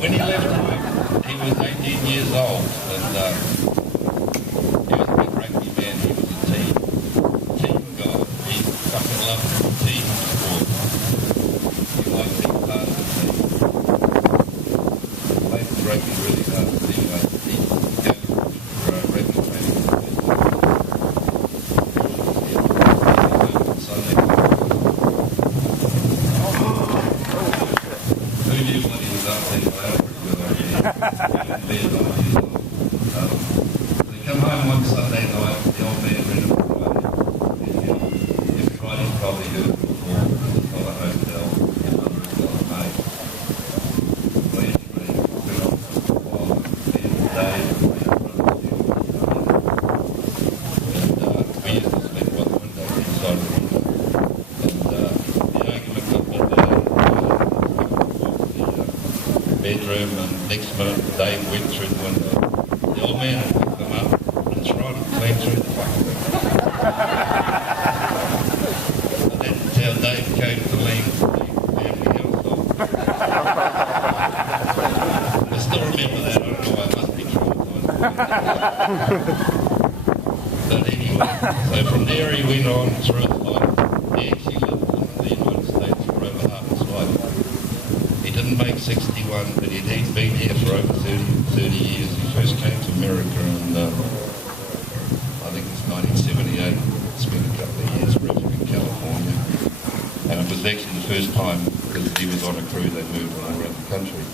When he left home, he was 18 years old, and he was a big rugby man. He was a team guy. He fucking loved team sport. He liked being part of the team. He played the rugby really hard, but anyway, he goes for rugby training. Sunday. Who knew what he was up to? They come home one Sunday night, the old man read him everybody's probably heard it before. It's not a hotel, your mother is not a mate. Well, anyway, went off for a while, spent the day, and we used to sleep by the window inside the window. And the argument got bedroom, and next minute Dave went through the window. The old man had picked them up and tried to clean through the fucking window. And that's how Dave came to leave the family household. I still remember that. I don't know why I must be traumatized. But anyway, so from there he went on through his life. He actually lived in the United States for over half his life. He didn't make 61, but he'd been here for over 30 years. He first came to America in, I think it's 1978. Spent a couple of years working in California. And it was actually the first time, because he was on a crew, they moved all around the country.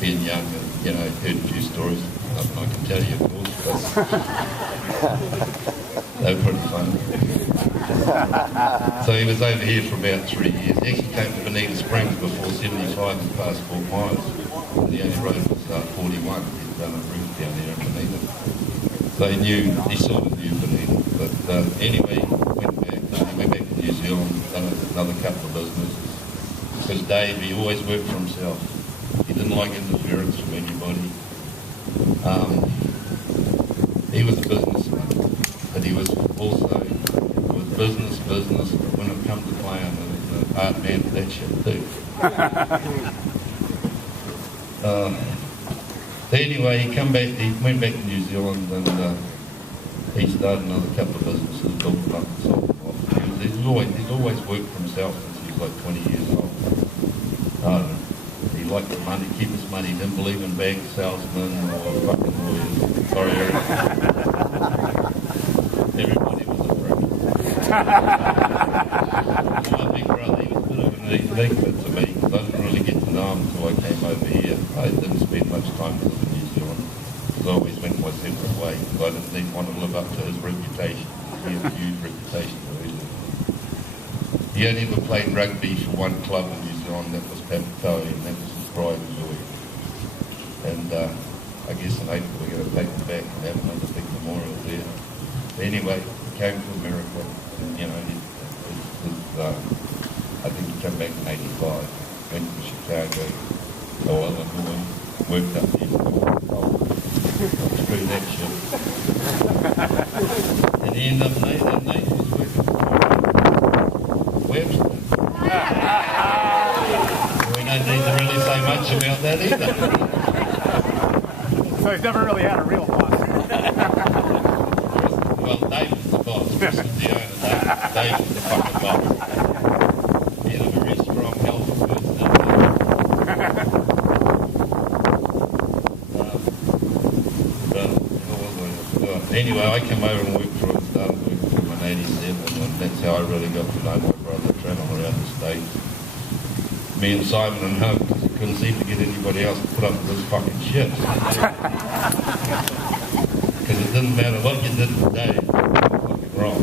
Being young and, heard a few stories. Nothing I can tell you, of course, but they were pretty funny. So he was over here for about 3 years. He actually came to Bonita Springs before 75 and passed Fort Myers. And the only road was 41. He'd done a route down there in Bonita. So he sort of knew Bonita. But anyway, he went back to New Zealand, done another couple of businesses. Because Dave, he always worked for himself. He didn't like interference from anybody. He was a businessman, but he was also business, but when it comes to playing, he was an art man for that shit too. Anyway, he went back to New Zealand, and he started another couple of businesses, built them up and sold them off. He's always worked for himself since he was like 20 years old. He liked the money, keep his money, he didn't believe in bank salesmen or fucking lawyers. Sorry, Eric. Everybody was a prick. My big brother, he was a bit of an enigma to me, because I didn't really get to know him until I came over here. I didn't spend much time with him in New Zealand, because I always went my separate way, because I didn't want to live up to his reputation. He had a huge reputation where he lived. He only ever played rugby for one club in New Zealand, that was Papatoe, and that was his pride and joy. And I guess in April we're going to take him back and have another big memorial there. But anyway, he came to America, and I think he came back in 85, went to Chicago, Illinois, worked up there, screw that shit. And he ended up that night he was working for Webster. We don't need to really say much about that either. So he's never really had a real boss. Well, Dave was the boss. Chris was the owner. Dave was the fucking boss. He had a very strong health first Anyway, I came over and worked for him, started working for him in 87, and that's how I really got to know my brother, travelling around the States. Me and Simon and Hug, because he couldn't seem to get anybody else to put up with this fucking shit. Because it didn't matter what you did today, you were fucking wrong.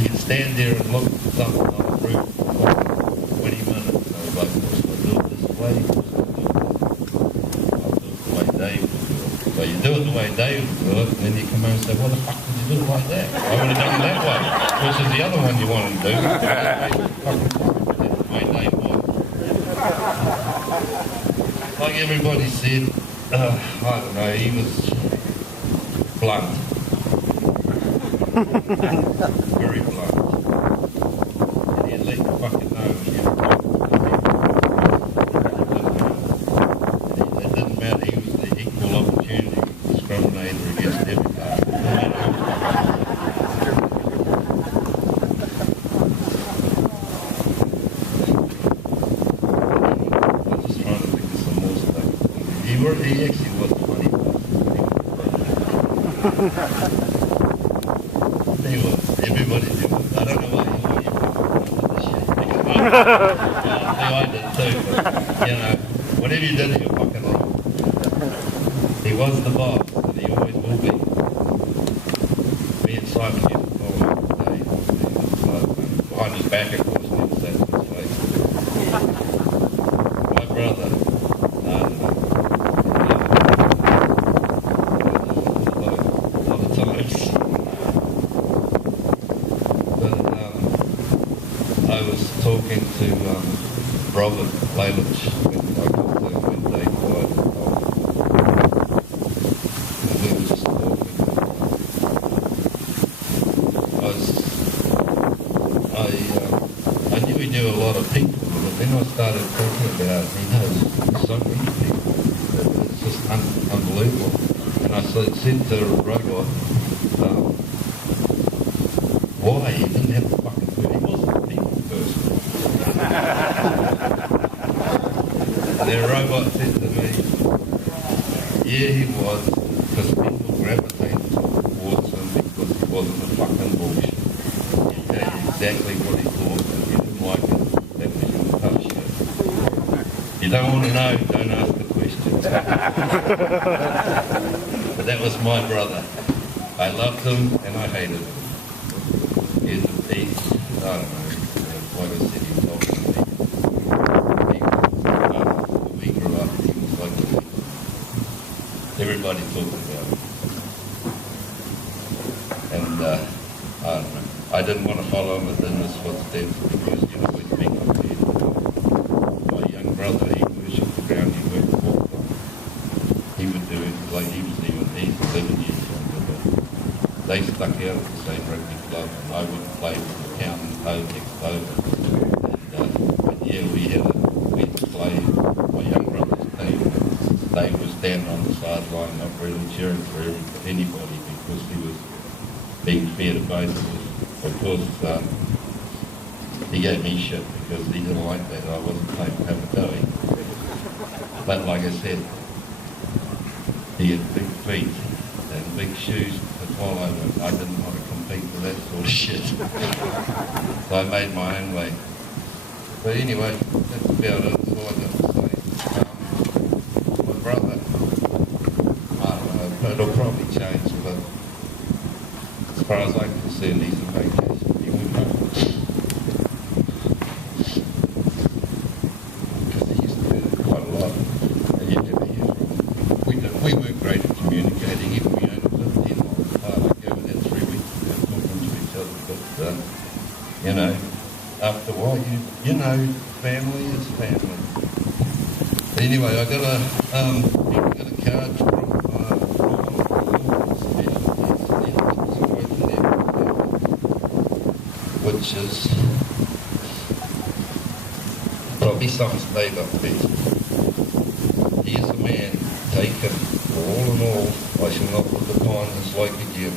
You'd stand there and look at something on the roof for 20 minutes, and I was like, "What's I do it this way? I'll do it the way Dave would do it." So you do it the way Dave would do it, and then you come over and say, "Why the fuck did you do it like that? I would have done it that way." Versus the other one you wanted to do. That's the way Dave was. Like everybody said, I don't know, he was blunt. Very blunt. And he'd let you fucking know if you were talking to him. It didn't matter, he was the equal opportunity discriminator against everybody. I'm just trying to think of some more stuff. He actually was funny. He was. Everybody did. I don't know why you did this shit. I did too, but, you know, whatever you did, you're fucking wrong. He was the boss, and he always will be. Me and Simon used to call him today. Behind his back, of course, never sat in his face. My brother, I don't know. A lot of times. But I was talking to Robert Lalich when Dave died. And we were just talking. I knew he knew a lot of people, but then I started talking about he knows so many people. It's just unbelievable. And I said to Robot, why? He didn't have the fucking food. He wasn't a people person. And then Robot said to me, yeah, he was, because people gravitated towards him because he wasn't a fucking bullshit. He knew exactly what he thought, and if you didn't like it, that was your tough shit. You don't want to know, don't ask the questions. But that was my brother. I loved him and I hated him. He, I don't know, like I said, he was older than me. When we grew up, he was like everybody talked about him. And I don't know, I didn't want to follow him in his footsteps because you'd always be compared to my young brother. He worshipped the ground he worked for. He would do it like he's 11 years younger, but they stuck out at the same rugby club, and I would play with the town home next over. And yeah, we had to play my young brother's team. They were standing on the sideline, not really cheering for anybody because he was being fair to both of us. Of course, he gave me shit because he didn't like that. I wasn't playing for Hamadoi. But like I said, he had big feet and big shoes to follow, and I didn't want to compete with that sort of shit. So I made my own way. But anyway, that's about it. That's all I got to say. My brother, I don't know, it'll probably change, but as far as I'm concerned, he's a vacation. He went home. Because he used to do that quite a lot. And you never hear from him. We weren't great at communicating, even we only lived 10 miles apart. Like over that 3 weeks ago, talking to each other. But, you know, after a while, you know, family is family. But anyway, I got a card from which is probably some stayed up there. He is a man taken, for all in all, I shall not look upon as like again.